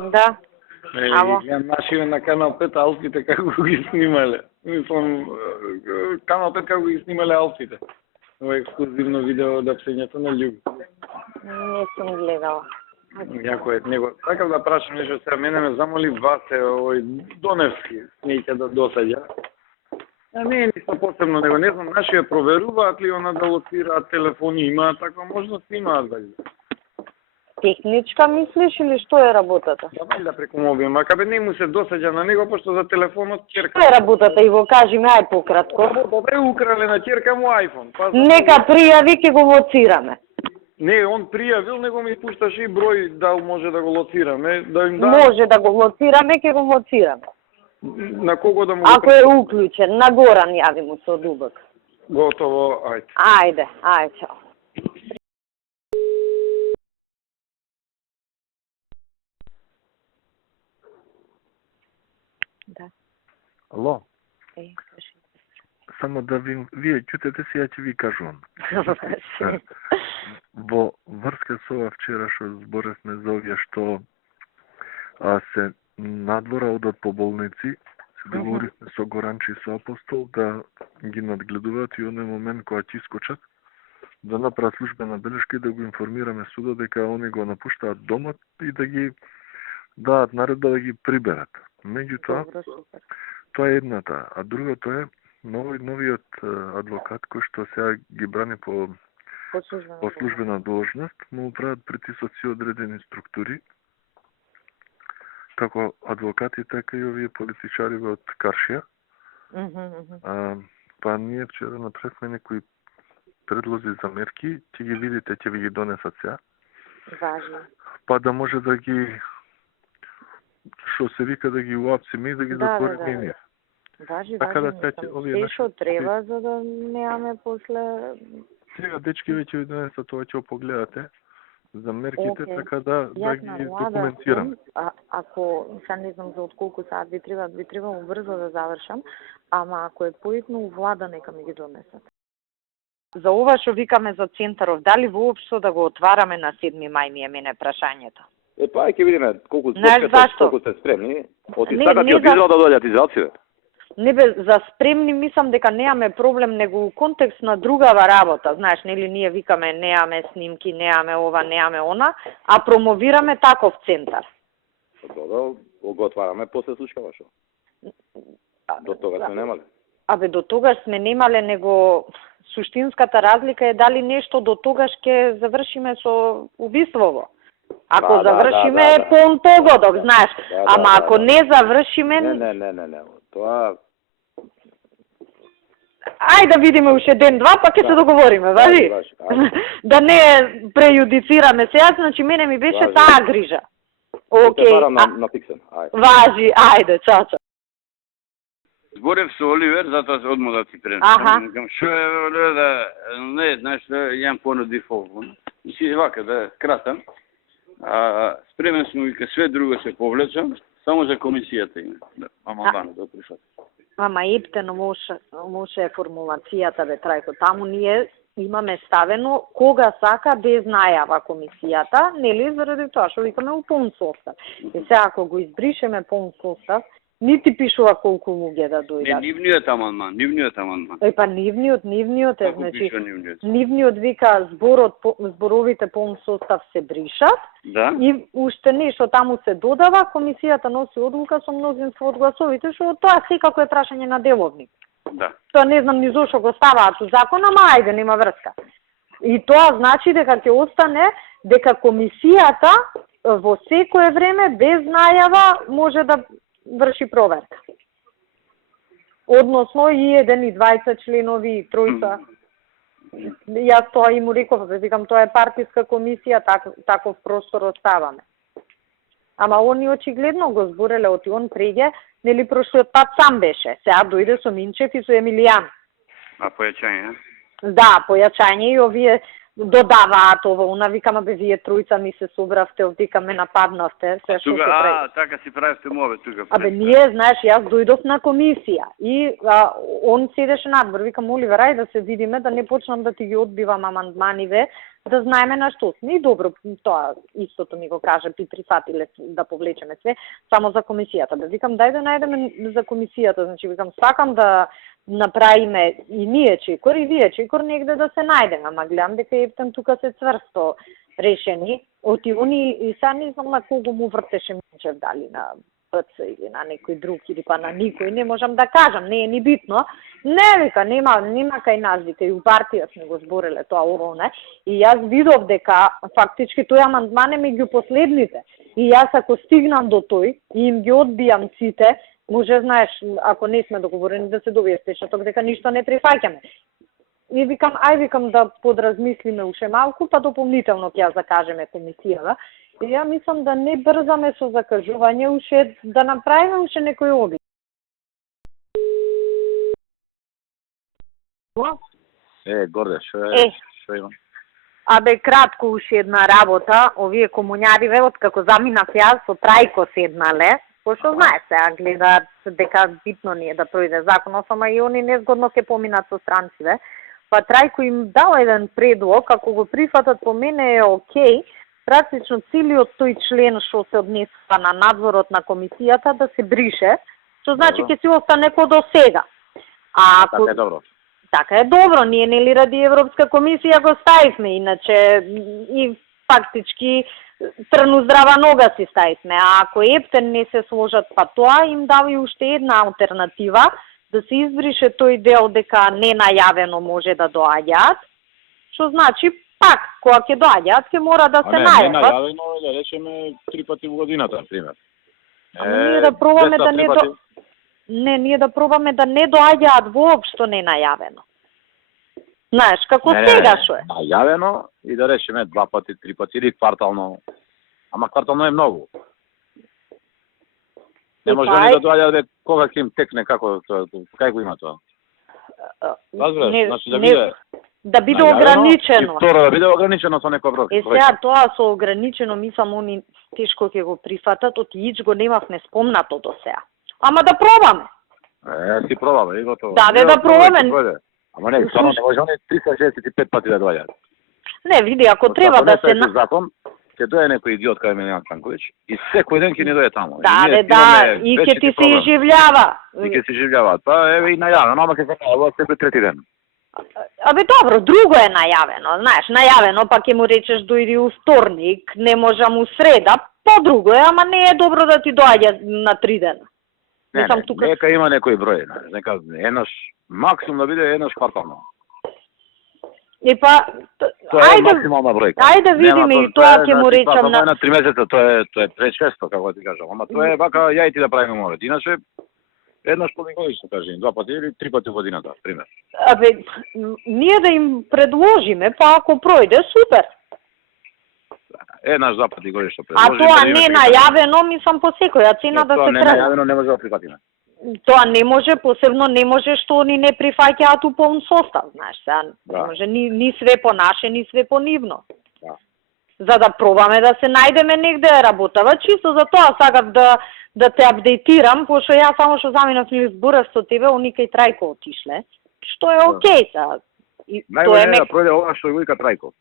Да. Ало. Гледам нашиве на Канал 5 Алфите како ги снимале. Мислам, Канал 5 како ги снимале Алфите. Ова ексклузивно видео од апсењето на Љуби. Не сум гледала. Јако е него. Сакам да прашам нешто сега, мене ме замоли Васе, овој Доневски, неќе да досаѓа. Не е ништо посебно него, не знам, наши ја проверуваат ли она да лоцираат телефони, имаат таква можност, имаат да. Техничка мислиш или што е работата? Да преку мобил, мака бе не му се досаѓа на него, пошто за телефонот ќерка. Што е работата и го кажи ми, ај пократко. Добре, украле на ќерка му iPhone. Нека пријави, ќе го лоцираме. Не, он пријавил, него ми пушташе и број да може да го лоцираме, да им да. Може да го лоцираме, ќе го лоцираме. На кого да му Ако е уклучен, на Горан јави му се од Убак. Готово, ајде. Ајде, чао. Да. Ало, Слушай. само да вие чутете се, ја ќе ви кажувам. Во врска со ова вчера што зборевме за овие што се надвора одат по болници, се договоривме со Горанче и со Апостол да ги надгледуваат и оној момент кога ќе искочат, да направат службена белешка и да го информираме судот дека они го напуштаат домот и да ги дадат наредба да ги приберат. Меѓутоа, тоа е едната, а другото е новиот адвокат кој што сега ги брани по службена должност, му прават притисоци одредени структури, како адвокати, така и овие политичари од Каршија. Па ние вчера направивме некои предлози за мерки, ќе ги видите, ќе ви ги донесат сега. Важно. Па да може да ги, што се вика, да ги уапсиме и да ги затвориме и ние. Важи, така да овие што треба за да немаме после. Сега дечки веќе ви донесат тоа, ќе погледате за мерките, така да ги документирам. Ако, сега не знам за од колку саат би требало брзо да завршам, ама ако е поитно у влада, нека ми ги донесат. За ова што викаме за центаров, дали воопшто да го отвараме на 7 мај ми е мене прашањето? Па ќе видиме колку сте спремни. Од истакат и од Израел да дојдат израелците. Не бе, за спремни мислам дека немаме проблем, него у контекст на другава работа. Знаеш, нели ние викаме немаме снимки, немаме ова, немаме она, а промовираме таков центар. Добро, го отвараме после случкава шо. До тога сме немале. Абе, до тогаш сме немале, него суштинската разлика е дали нешто до тогаш ќе завршиме со убиствово. Ако завршиме полн погодок, знаеш. Ама ако не завршиме... Не. Тоа... Ајде да видиме уште ден-два, па ќе се договориме, важи? Да не прејудицираме сега, значи мене ми беше таа грижа. Океј. Важи, ајде, чао. Зборев со Оливер, затоа се одмо да ти пренесам. Шо е, да, не, знаеш, јам понудив ово. И си вака, да, кратам. Спремен сме, вика, све друго се повлечам, само за комисијата име. Амандано да прифати. Ама ептено може е формулацијата, бе, Трајко. Таму ние имаме ставено кога сака без најава комисијата, нели, заради тоа што викаме у полн состав. И сега ако го избришеме полн состав, нити пишува колку луѓе да дојдат. Не, нивниот амандман. Па нивниот е, значи, нивниот вика зборовите полн состав се бришат, и уште нешто таму се додава, комисијата носи одлука со мнозинство од гласовите, што тоа секако е прашање на деловник. Да. Тоа не знам ни зошто го ставаат у закон, ама ајде, нема врска. И тоа значи дека ќе остане дека комисијата во секое време без најава може да врши проверка. Односно и 1 и 20 членови и тројца. Јас тоа и му реков, викам, тоа е партиска комисија, таков простор оставаме. Ама они очигледно го збореле, оти он преѓе, нели прошлиот пат сам беше. Сега дојде со Минчев и со Емилијан. А појачање? Да, појачање и овие додаваат ова, уна викама бе вие тројца ми се собравте, овдека ме нападнавте, се што се прави. Така си правите мове тука. Абе ние, знаеш, јас дојдов на комисија и он седеше надвор, викам Оливер, ајде да се видиме, да не почнам да ти ги одбивам амандманиве, да знаеме на што сме. И добро, тоа истото ми го кажа, би прифатиле да повлечеме све, само за комисијата. Да викам, дај да најдеме за комисијата, значи викам, сакам да направиме и ние чекор, и вие чекор негде да се најдеме, ама гледам дека ептен тука се цврсто решени, оти они и са не знам на кого му вртеше Минчев, дали на ПЦ или на некој друг или па на никој, не можам да кажам, не е ни битно. Не, вика, нема кај нас, вика, и у партија сме го збореле тоа уроне, и јас видов дека фактички тој амандман е меѓу последните. И јас ако стигнам до тој и им ги одбијам сите, може, знаеш, ако не сме договорени да се добие стечаток, дека ништо не прифаќаме. И викам, викам да подразмислиме уште малку, па дополнително ќе ја закажеме комисијава. И ја мислам да не брзаме со закажување, уште да направиме уште некој обид. Горде, што има? Абе, кратко уште една работа. Овие комуњариве, откако заминав јас, со Трајко седнале, пошто знае сега гледаат дека битно ни е да пројде законот, ама и они незгодно ќе поминат со странциве. Па Трајко им дал еден предлог, ако го прифатат по мене е окей, практично целиот тој член што се однесува на надзорот на комисијата да се брише, што значи ќе си остане ко до сега. А ако... Така е добро. Така е добро, ние нели ради Европска комисија го ставивме, иначе и фактички трну здрава нога си ставивме. А ако ептен не се сложат па тоа, им дава и уште една алтернатива, да се избрише тој дел дека ненајавено може да доаѓаат, што значи пак, кога ќе доаѓаат, ќе мора да се најават. Не најавено, да речеме 3 пати во годината, например. Ние да пробаме да не ние да пробаме да не доаѓаат воопшто ненајавено. Знаеш, како сега што е. Најавено и да речеме 2 пати, 3 пати или квартално. Ама квартално е многу. Не може ни да доаѓа кога ќе им текне, како кај го има тоа. Разбираш, значи да биде ограничено. И второ, да биде ограничено со некој број. Сега тоа со ограничено, мислам, они тешко ќе го прифатат, од ич го немавме спомнато до сега. Ама да пробаме. Си пробаме и готово. Да пробаме. Ама не, само не може они 365 пати да доаѓаат. Не, види, ако треба да се закон, ќе дое некој идиот кај Милијан Цанковиќ и секој ден ќе ни дое таму. И ќе ти се изживљава. И ќе се изживљава. Па еве и најавено, ама ќе се најавува секој трети ден. Абе добро, друго е најавено, знаеш, најавено па ќе му речеш дојди у вторник, не можам у среда, по-друго е, ама не е добро да ти доаѓа на 3 дена. Нека има некој број, нека еднаш, максимум да биде еднаш квартално. И па, ајде видиме и тоа ќе му речам на 3 месеца, тоа е пречесто, како ти кажам, ама тоа е вака ја и ти да правиме морат. Иначе еднаш полугодишно, кажем, 2 пати или 3 пати годината, пример. Абе, ние да им предложиме, па ако пројде, супер. Еднаш 2 пати годишно предложиме. А тоа не најавено, мислам по секоја цена да се трае. Тоа не најавено не може да прифатиме. Тоа не може, посебно не може што они не прифаќаат у полн состав, знаеш, сега не може ни све по наше, ни све по нивно. Да. За да пробаме да се најдеме негде работава, чисто за тоа сакав да те апдейтирам, пошто ја само што заминав или зборев со тебе, они кај Трајко отишле, што е окей сега. Најважно е да пројде ова што го вика Трајко.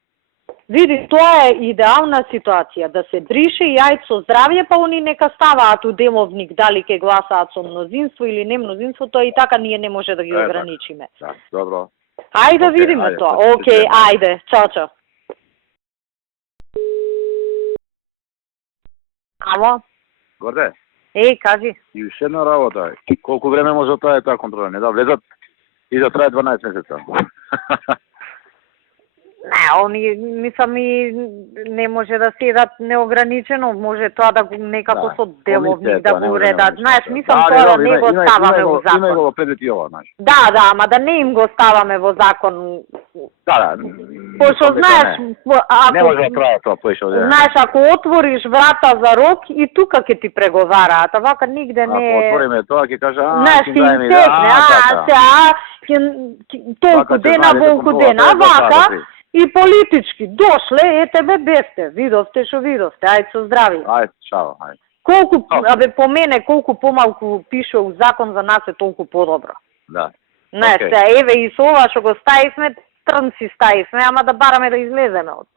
Види, тоа е идеална ситуација, да се брише и ајд со здравје, па они нека ставаат у деловник, дали ќе гласаат со мнозинство или не мнозинство, тоа и така ние не може да ги ограничиме. Да, добро. Ајде да видиме тоа. Океј, ајде, чао. Ало? Горде? Кажи. И уште една работа. Колку време може да трае таа контрола? Не да влезат и да трае 12 месеца. Не, они, мислам и не може да седат неограничено, може тоа да некако со деловник да го уредат. Знаеш, мислам тоа да не го ставаме во закон. Има го предвид и ова, знаеш. Да, ама да не им го ставаме во закон. Да. Пошто знаеш, не може да трае тоа поише. Знаеш, ако отвориш врата за рок и тука ќе ти преговараат, а вака нигде не е. Ако отвориме тоа ќе кажа, знаеш, ќе им текне, толку дена, волку дена, вака. И политички дошле, тебе бесте, видовте што видовте, ајде со здрави. Ајде, чао, ајде. Колку, по мене, колку помалку пише у закон за нас е толку подобро. Да. Знаеш, еве и со ова што го ставивме, трн си ставивме, ама да бараме да излеземе од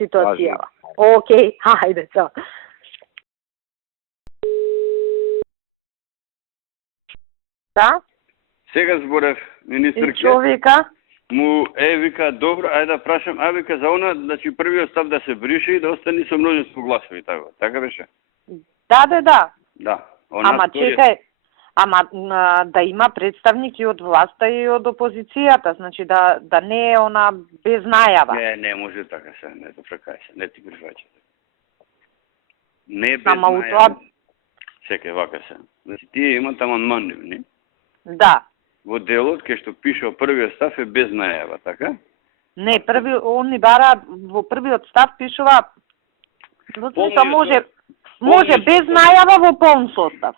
ситуацијава. Океј, хајде, чао. Да? Сега зборев И министерке. човека? Му вика добро, ајде да прашам, вика за она, значи првиот став да се брише и да остане со множество гласови, така беше? Да. Да. Ама чекај, да има представники од власта и од опозицијата, значи да не е она без најава. Не може така се, не то прекај се, не ти прифаќа. Не без Ама у најава. тоа... Чекај, вака се. Значи тие имат амандман, не? Да. Во делот кај што пише првиот став е без најава, така? Не, они бара во првиот став пишува во смисла може без најава во полн состав.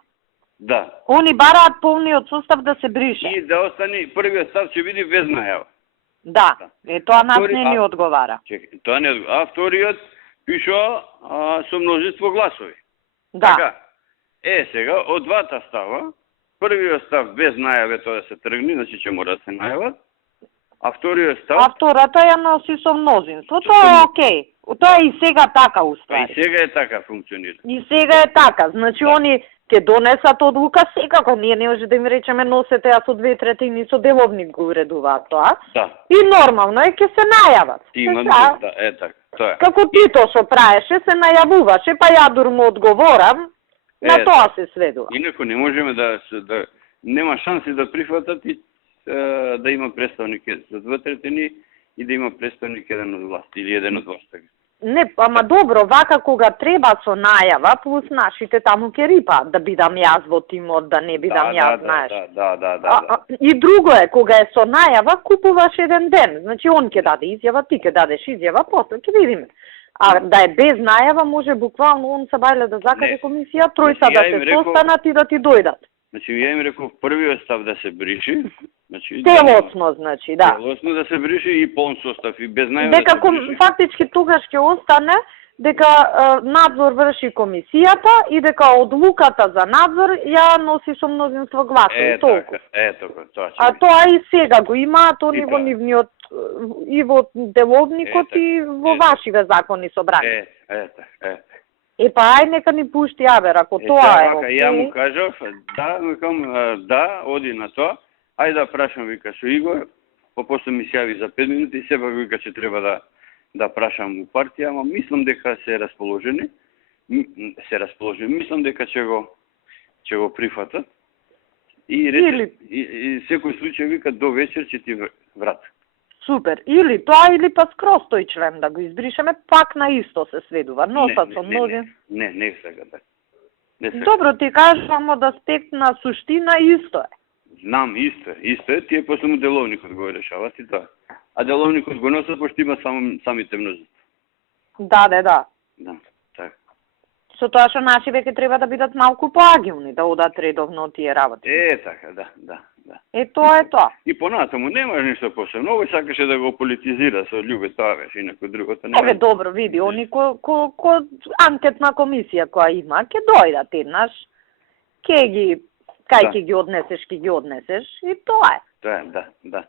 Да. Они бараат полниот состав да се брише. И да остане првиот став ќе биде без најава. Да. Тоа нас не ни одговара. Чекај, тоа не одговара. А вториот пишува со множество гласови. Да. Така. Сега од двата става, првиот став без најаве тоа да се тргне, значи ќе мора да се најават. А вториот став... А втората ја носи со мнозинство. Тоа е окей. Тоа е и сега така уствари. И сега е така функционира. И сега е така. Значи они ќе донесат одлука секако. Ние не може да им речеме носете, а со 2/3 со деловник го уредуваат тоа. Да. И нормално е ќе се најават. Ти има Сега, така, тоа е. како ти тоа што правеше, се најавуваше, па ја дурмо одговорам, на тоа се сведува. Инако не можеме да нема шанси да прифатат и да има представник за 2/3 и да има представник еден од власт или еден од власт. Не, ама добро, вака кога треба со најава, плюс нашите таму ќе рипаат, да бидам јас во тимот, да не бидам јас, знаеш. Да. И друго е, кога е со најава, купуваш еден ден. Значи, он ќе даде изјава, ти ќе дадеш изјава, после ќе видиме. А да е без најава, може буквално он се бајле да закаже комисија, тројца да се состанат и да ти дојдат. Значи, ја им реков првиот став да се бриши, значи целосно, значи, да. Целосно да се бриши и полн состав и без најава. Дека фактички тогаш ќе остане дека надзор врши комисијата и дека одлуката за надзор ја носи со мнозинство гласови, толку. Така, тоа. А тоа и сега го имаат они во нивниот и во деловникот и во вашиве закони собрани. Па ај нека ни пушти авер, ако тоа е окей. Ја му кажав, да, оди на тоа. Ајде да прашам, вика, со Игор, после ми се јави за 5 минути и сепак вика че треба да прашам у партија, ама мислам дека се расположени. Мислам дека ќе го прифатат. И секој случај вика до вечер ќе ти врат. Супер. Или тоа, или па скроз тој член да го избришеме, пак на исто се сведува. Носат со мнозин. Не сега да. Добро, ти кажам, ама да аспект на суштина исто е. Знам, исто е, тие после му деловникот го решават и тоа. А деловникот го носат, пошто има самите множества. Да, така. Со тоа што наши веќе треба да бидат малку поагилни, да одат редовно тие работи. Така, да. Тоа е тоа. И понатаму нема ништо посебно, овој сакаше да го политизира со љубе, тоа беше, инако другото нема. Добро, види, они ко анкетна комисија која има, ќе дојдат еднаш, кај ќе ги однесеш, и тоа е. Тоа е, да.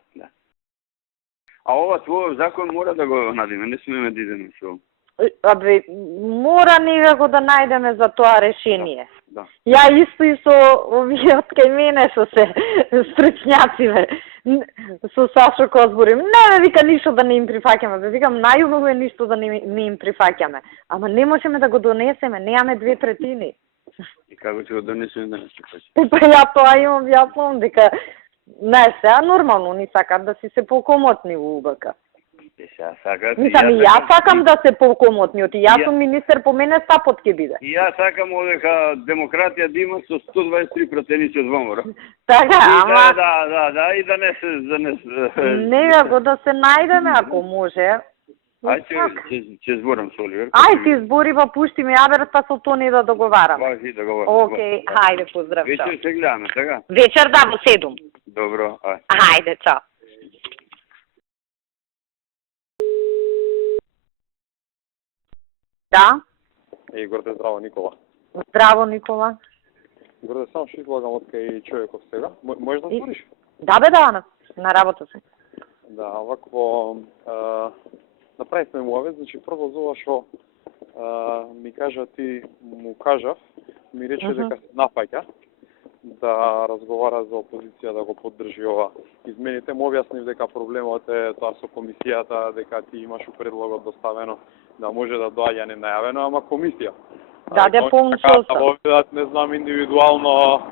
А ова твој закон мора да го надиме, не смеме да идеме со... Мора некако да најдеме за тоа решение. Да. Ја исто и со овие кај мене што се стручњаци, со Сашо Козбурим. Не, вика, ништо да не им прифаќаме. Викам, најубаво е ништо да не им прифаќаме. Ама не можеме да го донесеме, немаме 2/3. И како ќе го донесеме да не се прифаќаме? Па ја тоа имам јасно, дека не сега нормално ни сакат да си се покомотни во УБК. Мислам, и јас сакам да се покомотни, оти јас сум министер, по мене стапот ќе биде. И јас сакам дека демократија да има со 123 пратеници од ВМРО. Така, ама... Да, и да не се... Некако да се најдеме, ако може. Ќе зборам со Оливер. Ај, ти збори, па пушти ми јабер, па со Тони да договараме. Важи, договараме. Океј, хајде, поздрав. Вечер се гледаме, така? Вечер, да, во 7. Добро, ај. Хајде, чао. Да? Горде, здраво, Никола. Здраво, Никола. Горде, само што излагам од кај човеков сега. Можеш да отвориш? Да, бе, да, на работа се. Да, вакво, направивме му авет, значи прво за ова што ми кажа ти му кажав, ми рече дека се напаѓа да разговара за опозиција да го поддржи ова измените. Му објаснив дека проблемот е тоа со комисијата, дека ти имаш у предлогот доставено да може да доаѓа ненајавено, ама комисија. Даде полн состав. Да не знам индивидуално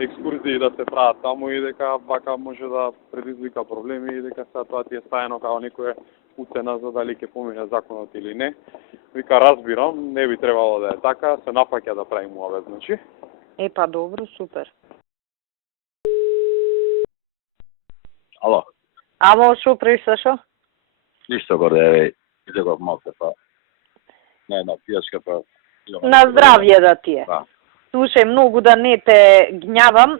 екскурзии да се прават таму и дека вака може да предизвика проблеми и дека сега тоа ти е стајано како некоја уцена за дали ќе помине законот или не. Вика, разбирам, не би требало да е така, се напаќа да правим муавет, значи. Па добро, супер. Ало, Ало, шо правиш, Сашо? ништо горе, излегов малце, па на една пијачка, па... На здравје да ти е. Да. Слушај, многу да не те гњавам,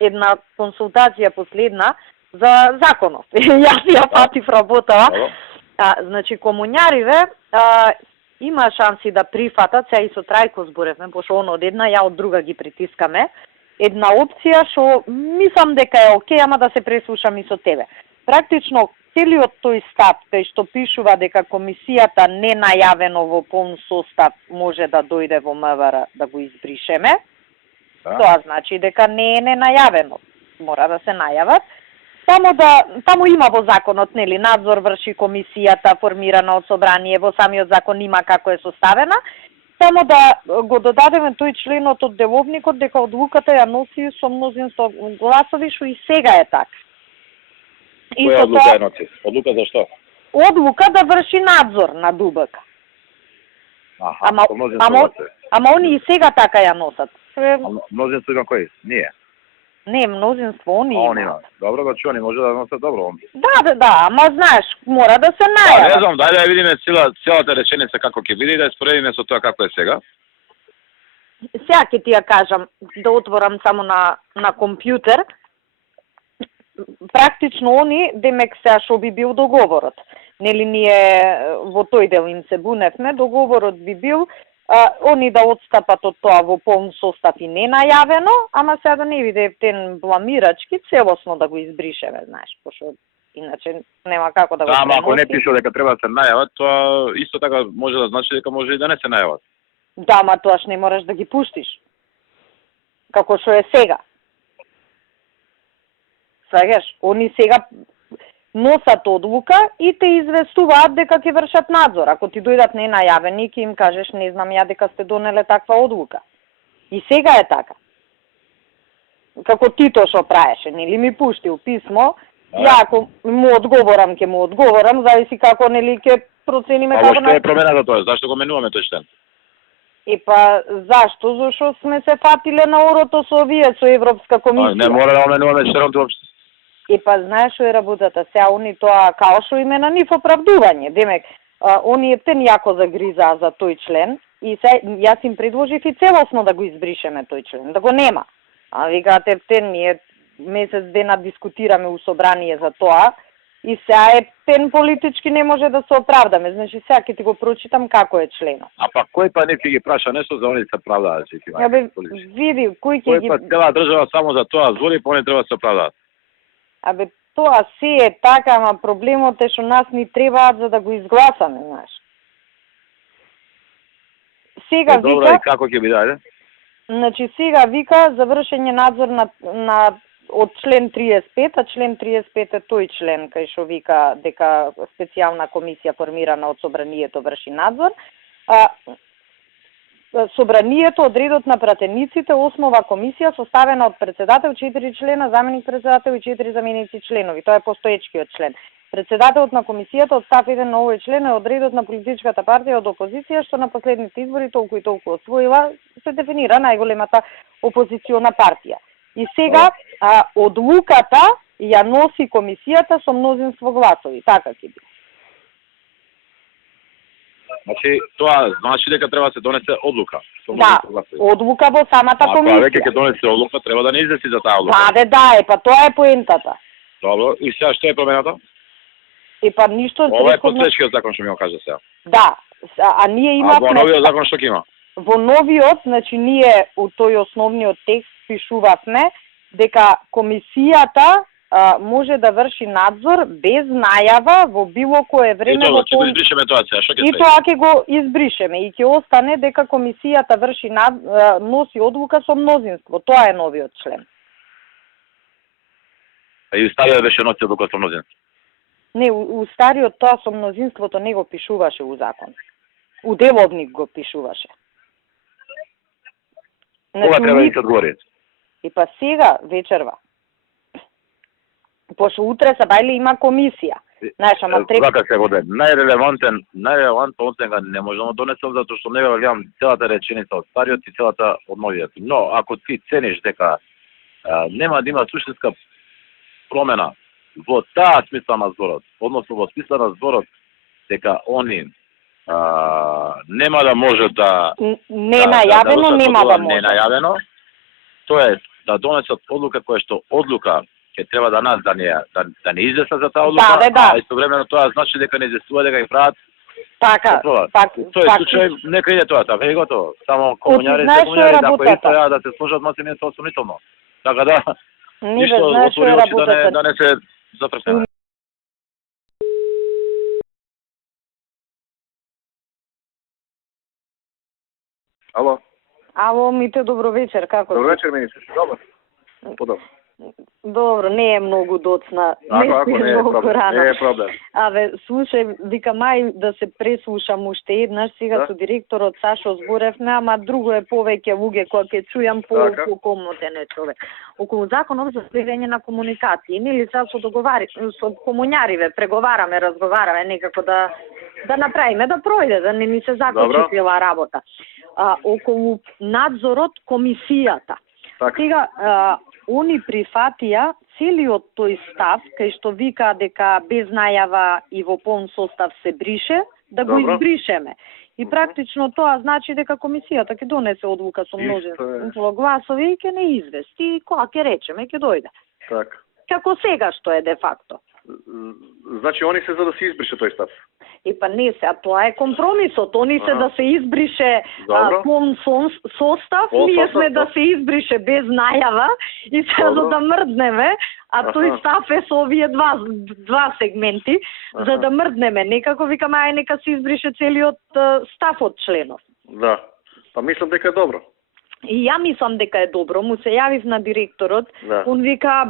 една консултација последна за законот. Јас ја патив работава. Значи, комуњариве има шанси да прифатат, сега и со Трајко зборевме, пошто он од една, ја од друга ги притискаме, една опција што мислам дека е окей, ама да се преслушам и со тебе. Практично, целиот тој став, кај што пишува дека комисијата не најавено во полн состав може да дојде во МВР да го избришеме, тоа значи дека не е ненајавено. Мора да се најават. Таму има во законот, нели, надзор врши комисијата формирана од собрание, во самиот закон има како е составена. Само да го додадеме тој членот од деловникот дека одлуката ја носи со мнозинство гласови, што и сега е така. Која одлука е носи? Одлука за што? Одлука да врши надзор на ДУБК. Ама они и сега така ја носат. Мнозинство има кој? Ние. Не, мнозинство они има. Добро го чуа, не може да носат добро. Да, ама знаеш, мора да се најави. Не знам, дај да видиме целата реченица како ќе биде и да споредиме со тоа како е сега. Сега ќе ти ја кажам, да отворам само на компјутер. Практично они, демек сега што би бил договорот. Нели ние во тој дел им се буневме, договорот би бил они да отстапат од тоа во полн состав и ненајавено, ама сега да не биде ефтен бламирачки, целосно да го избришеме, знаеш, пошто иначе нема како да го ама ако не пише дека треба да се најават, тоа исто така може да значи дека може и да не се најават. Да, ама тоаш не можеш да ги пуштиш. Како што е сега. Сваѓаш, они сега носат одлука и те известуваат дека ќе вршат надзор. Ако ти дојдат ненајавени, ќе им кажеш, не знам ја дека сте донеле таква одлука. И сега е така. Како Тито што праеше, нели ми пуштил писмо, ја ако му одговорам, ќе му одговорам, зависи како, нели, ќе процениме како... Ало што е промената тоа? Зашто го менуваме тој член? Зашто? Зашто сме се фатиле на орото со овие, со Европска комисија. Не мора да менуваме членот уопште. Знаеш што е работата? Сега они тоа као што име на нив оправдување. Демек, они ептен јако загризаа за тој член и јас им предложив и целосно да го избришеме тој член, да го нема. А викаат ептен, ние месец дена дискутираме у собрание за тоа и сега ептен политички не може да се оправдаме. Значи сега ќе ти го прочитам како е членот. А па кој па не ќе ги праша нешто за они се правдаат, че ти види, кој ќе ги... Кој па цела држава само за тоа зволи, па они треба да се оправдаат. Тоа се е така, ама проблемот е што нас ни требаат за да го изгласаме, знаеш. Сега вика... Добро, и како ќе биде, ајде? Значи, сега вика за вршење надзор на од член 35, а член 35 е тој член кај што вика дека специјална комисија формирана од собранието врши надзор. Собранието од редот на пратениците основа комисија составена од председател, 4 члена, заменик председател и 4 заменици членови. Тоа е постоечкиот член. Председателот на комисијата од став 1 на овој член е од редот на политичката партија од опозиција, што на последните избори толку и толку освоила, се дефинира најголемата опозициона партија. И сега одлуката ја носи комисијата со мнозинство гласови. Така ќе биде. Значи, тоа значи дека треба да се донесе одлука. Да, одлука во самата комисија. Ако веќе ќе донесе одлука, треба да не излеси за таа одлука. Да, тоа е поентата. Добро, и сега што е промената? Ништо... Ова е постоечкиот закон што ми го кажа сега. Да, а ние имавме... А во новиот закон што ќе има? Во новиот, значи ние у тој основниот текст пишувавме дека комисијата може да врши надзор без најава во било кое време Добро, во ќе го избришеме тоа сега, што ќе и се? тоа ќе го избришеме и ќе остане дека комисијата врши носи одлука со мнозинство. Тоа е новиот член. И стариот беше носи одлука со мнозинство. Не, у стариот тоа со мнозинството не го пишуваше у закон. У деловник го пишуваше. Кога треба да се одговори? И па сега вечерва. Пошто утре се бајле има комисија. Знаеш, ама треба... Така се годе. Најрелевантен оценка не можам да донесам затоа што не гледам целата реченица од стариот и целата од новиот. Но ако ти цениш дека нема да има суштинска промена во таа смисла на зборот, односно во смисла на зборот дека они нема да може да најавено нема да може. Не најавено, тоа е да донесат одлука која што одлука ќе треба да нас да не известат за таа одлука, а истовремено тоа значи дека не известува дека ги прават. Така, тој случај нека иде тоа, така и готово. Само комуњари ако исто да се сложат масините сосумнително. Така да ништо отвори очи да не се затресеме. Ало. Ало, Мите, добро вечер, како? Добро вечер, министер. Добро. Подобро. Добро, не е многу доцна. Ако не е проблем. Не е проблем. Абе, слушај, вика мај да се преслушам уште еднаш, сега со директорот Сашо зборевме, ама друго е повеќе луѓе кои ќе чујам по комотен е човек. Околу законот за следење на комуникации, нели сега со комуњариве, преговараме, разговараме некако да направиме да пројде, да не ни се закочи цела работа. Околу надзорот комисијата. Сега, они прифатија целиот тој став, кај што вика дека без најава и во полн состав се брише, да го избришеме. И практично тоа значи дека комисијата ќе донесе одлука со множество гласови и ќе не извести, кога ќе речеме, ќе дојде. Така. Како сега што е де факто. Значи, они се за да се избрише тој став? И па не се, а тоа е компромисот. Они се да се избрише полн состав, ние сме да се избрише без најава и се за да мрднеме, а тој став е со овие два сегменти, за да мрднеме. Некако викаме, ај нека се избрише целиот став од членов. Да, па мислам дека е добро. И ја мислам дека е добро, му се јавив на директорот, он вика,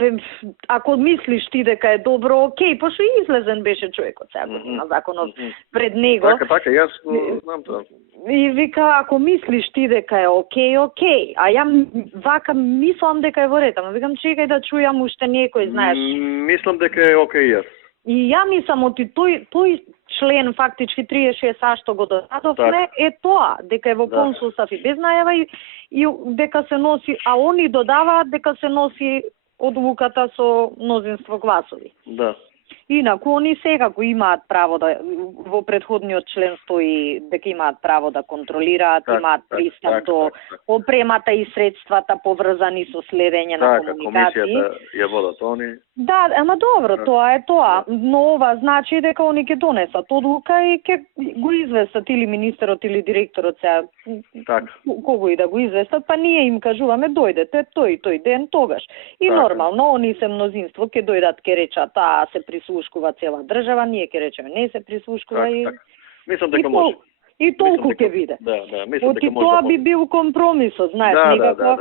ако мислиш ти дека е добро, окей, пошто излезен беше човекот сега на законов пред него. Така, јас знам тоа. И вика, ако мислиш ти дека е окей, а ја вака мислам дека е во ред, ама викам чекај да чујам уште некој, знаеш. Мислам дека е окей јас. И ја мислам оти тој член фактички 36а што го додадовме е тоа, дека е во полн состав и без најава и дека се носи, а они додаваат дека се носи одлуката со мнозинство гласови. Да. Инаку они сега го имаат право да во претходниот член стои дека имаат право да контролираат, имаат пристап до опремата и средствата поврзани со следење на комуникации. Комисијата ја водат они. Да, ама добро, тоа е тоа. Но ова значи дека они ќе донесат одлука и ќе го известат или министерот или директорот сега. Така. Кого и да го известат, па ние им кажуваме дојдете тој ден тогаш. И нормално, они се мнозинство ќе дојдат, ќе речат, се прислушкува цела држава, ние ќе речеме не се прислушкува и мислам дека може. И толку ќе биде. Да, мислам дека може. Тоа би бил компромисот, знаеш, некако.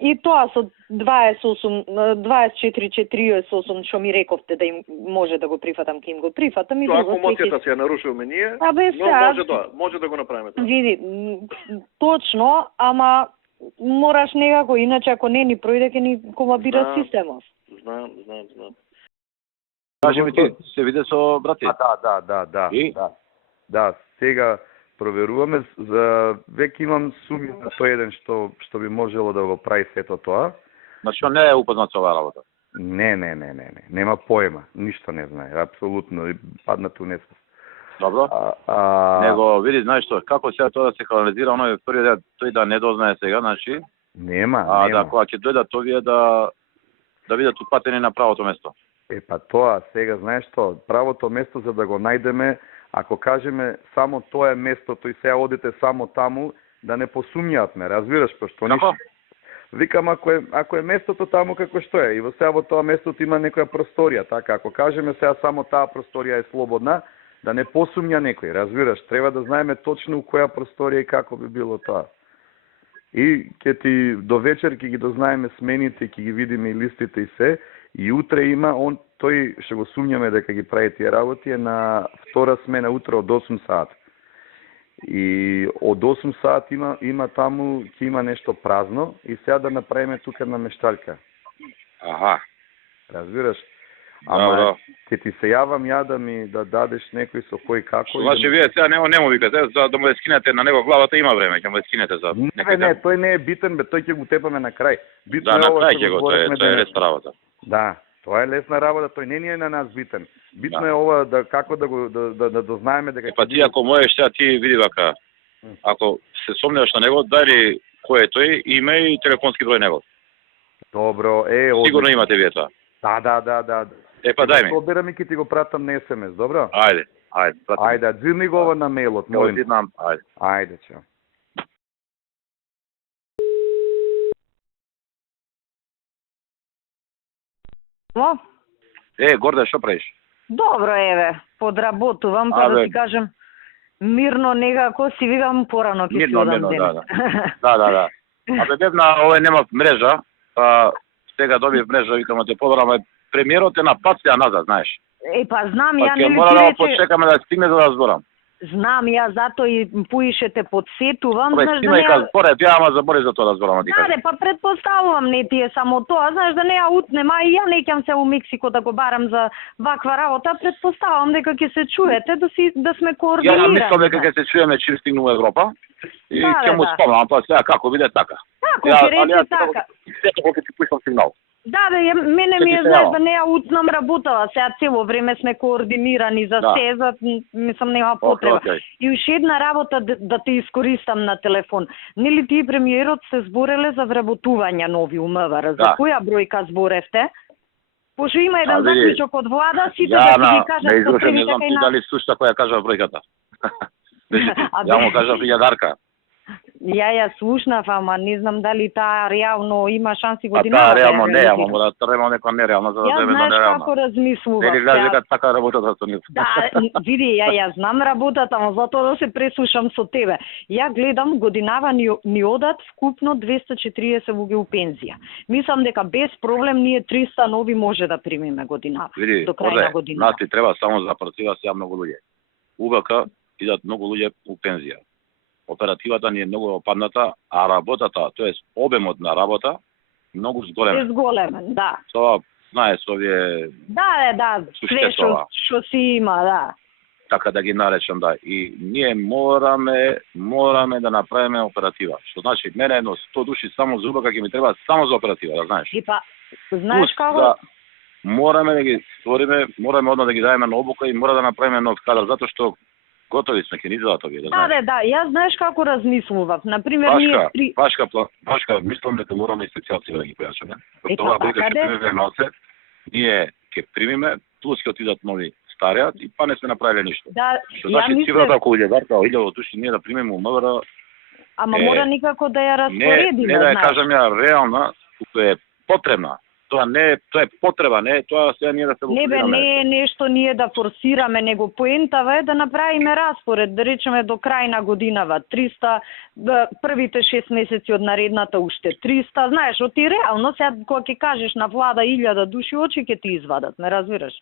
И тоа со 24-48 што ми рековте да им може да го прифатам, ќе им го прифатам и тоа комоцијата се ја нарушуваме ние, но може да го направиме тоа. Види, точно, ама мораш некако, иначе ако не ни пројде ќе ни колабира системот. Знам. Кажи ми ти, се виде со брати? Да, сега проверуваме, веќе имам суми на тој еден што би можело да го прави сето тоа. Значи не е упознат со оваа работа? Не, нема поема, ништо не знае, апсолутно, паднат у несвест. Добро. Него види, знаеш што, како сега тоа да се канализира, оној први ден тој да не дознае сега, значи. Нема. Да кога ќе дојдат овие да видат упатени на правото место. Па тоа, сега знаеш што, правото место за да го најдеме, ако кажеме само тоа е местото и сега одите само таму, да не посумњаат ме, разбираш, пошто Викам, ако е местото таму како што е, и во сега во тоа местото има некоја просторија, така, ако кажеме сега само таа просторија е слободна, да не посумња некој, разбираш, треба да знаеме точно у која просторија и како би било тоа. И ќе ти до вечер ќе ги дознаеме смените, ќе ги видиме и листите и се, и утре има, тој ќе го сумњаме дека ги прави тие работи, е на втора смена утре од 8 саат. И од 8 саат има таму, ќе има нешто празно, и сега да направиме тука на мешталка. Аха. Разбираш? Добро. Ама ќе ти се јавам ја да дадеш некој со кој како. Значи вие сега не му викате за да му ја скинете на него главата, има време, ќе му ја скинете за некој Не, ден. тој не е битен, бе, тој ќе го тепаме на крај. Битно Да, на ова крај што ќе го, зборевме тоа е денес. лесна работа. Да, тоа е лесна работа, тој не ни е на нас битен. Битно Да. е ова да како да го да дознаеме дека Па ти ако можеш сега ти види вака, ако се сомневаш на него, дај ли кој е тој, име и телефонски број него. Добро, Сигурно имате вие тоа. Да. Е па дај ми. Обирам и ќе ти го пратам на SMS, добро? Ајде. Прати. Ајде, дзирни го ова на мејлот, молим. Молим. Ајде. Ајде, чао. Мо? Горде, што правиш? Добро, еве, подработувам, па да Абе. ти кажем, мирно некако си викам порано ќе си Мирно, одам мирно, денес. Да. Абе бев на овој немав мрежа, па сега добив мрежа, викам те побраме. Премиерот е на пат сега назад, знаеш. Па знам, Па ја ќе нели мора ти да го рече, почекаме да стигне за да зборам. знам, ја затоа и поишете подсетувам, Абе, знаеш ти да ме не ја... кажа, поред, ја ама забори за тоа да зборам, ти кажа. Да, па предпоставувам не ти е само тоа, знаеш да не ја утнема и ја неќам се у Мексико да го барам за ваква работа, предпоставувам дека ќе се чуете да сме координирани. Ја мислам дека ќе се чуеме чим стигнем во Европа и Да, ќе му да. спомнам, па сега како биде така. Како ќе рече така. Сето кога ти пуштам сигнал. Да, мене Ќе ми ти е се знаеш јавам. да не ја утнам работава, сега цело време сме координирани за Да. се, мислам нема потреба. Окей. И уште една работа да те искористам на телефон. Нели ти и премиерот се збореле за вработување нови у МВР? За Да. која бројка зборевте? Пошто има еден види, заклучок од влада, сите Ја да ти ги не кажат излушам, не потребите знам кај ти нас. дали слушта која кажа бројката. А, Ја му бе. кажав илјадарка. Ја слушнав, ама не знам дали таа реално има шанси А годинава. таа да ја реално не, реализира. ама мора да трема некоја нереална за да Ја земе на знаеш нереална. како размислував. Нели гледаш сега. дека така работата со нив. Да, види, ја знам работата, ама затоа да се преслушам со тебе. Ја гледам годинава ни одат вкупно 240 луѓе у пензија. Мислам дека без проблем ние 300 нови може да примиме годинава. Види, до крај на Орде, годината. ти треба само за оператива сега многу луѓе. УВК идат многу луѓе у пензија. Оперативата ни е многу опадната, а работата, тоест обемот на работа, многу зголемен. Зголемен, да. Тоа, знаеш, овие, Да, све Суштесова. што си има, да. така да ги наречам, да. И ние мораме да направиме оператива. Што значи, мене едно 100 души само за УВК ќе ми треба само за оператива, да знаеш. И па, знаеш Плюс, како? да, мораме да ги створиме, мораме одно да ги даеме на обука и мора да направиме нов кадар, затоа што готови сме, ќе ни изгледат овие, да знаеш. Да, ја знаеш како размислував. Например, ние Пашка, мислам дека мораме и специјалци да ги појачаме. Е, Тоа па, дека така ќе де. примеме ноце, ние ќе примиме, плюс ќе отидат нови старијат и па не сме направиле ништо. Да, Што ја значи мислев, цифрата околу 1000 души ние да примеме у МВР, ама е, мора никако да ја не распоредиме, да ја знаеш. кажам ја реална, туку е потребна. Тоа е потреба, не е тоа сега ние да се Не бе, локалираме. не е нешто ние да форсираме, него поентава е да направиме распоред, да речеме до крај на годинава 300, првите 6 месеци од наредната уште 300, знаеш, оти реално сега кога ќе кажеш на влада 1000 души, очи ќе ти извадат, ме разбираш?